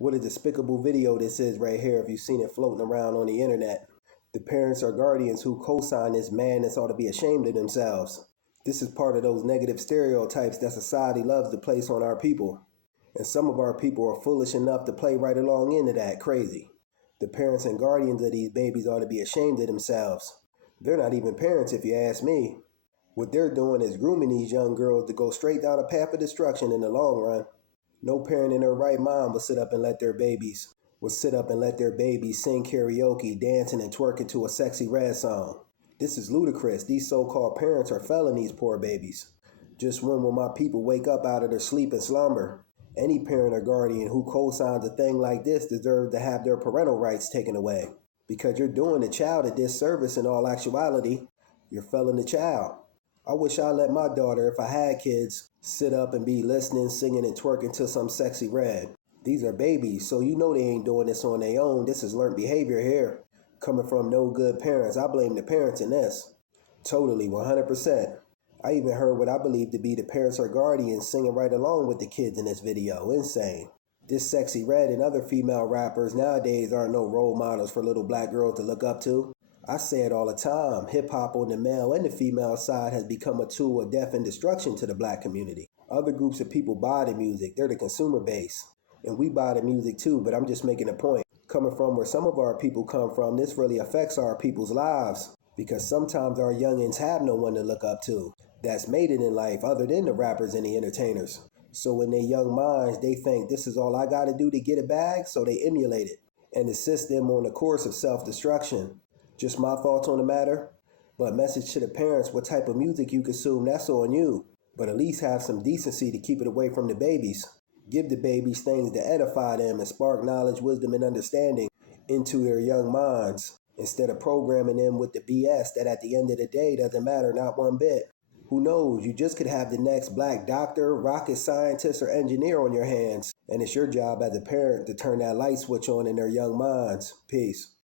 What a despicable video this is right here if you've seen it floating around on the internet. The parents or guardians who co-sign this madness ought to be ashamed of themselves. This is part of those negative stereotypes that society loves to place on our people. And some of our people are foolish enough to play right along into that crazy. The parents and guardians of these babies ought to be ashamed of themselves. They're not even parents if you ask me. What they're doing is grooming these young girls to go straight down a path of destruction in the long run. No parent in their right mind will sit up and let their babies sing karaoke, dancing and twerking to a Sexyy Red song. This is ludicrous. These so-called parents are felling these poor babies. Just when will my people wake up out of their sleep and slumber? Any parent or guardian who co-signs a thing like this deserves to have their parental rights taken away. Because you're doing the child a disservice in all actuality. You're felling the child. I wish I let my daughter, if I had kids, sit up and be listening, singing, and twerking to some Sexyy Red. These are babies, so you know they ain't doing this on their own. This is learned behavior here. Coming from no good parents. I blame the parents in this. Totally, 100%. I even heard what I believe to be the parents or guardians singing right along with the kids in this video. Insane. This Sexyy Red and other female rappers nowadays aren't no role models for little black girls to look up to. I say it all the time, hip-hop on the male and the female side has become a tool of death and destruction to the black community. Other groups of people buy the music, they're the consumer base. And we buy the music too, but I'm just making a point. Coming from where some of our people come from, this really affects our people's lives. Because sometimes our youngins have no one to look up to that's made it in life other than the rappers and the entertainers. So in their young minds, they think this is all I gotta do to get a bag, so they emulate it and assist them on the course of self-destruction. Just my thoughts on the matter. But message to the parents, what type of music you consume, that's on you. But at least have some decency to keep it away from the babies. Give the babies things to edify them and spark knowledge, wisdom, and understanding into their young minds, instead of programming them with the BS that at the end of the day doesn't matter not one bit. Who knows, you just could have the next black doctor, rocket scientist, or engineer on your hands. And it's your job as a parent to turn that light switch on in their young minds. Peace.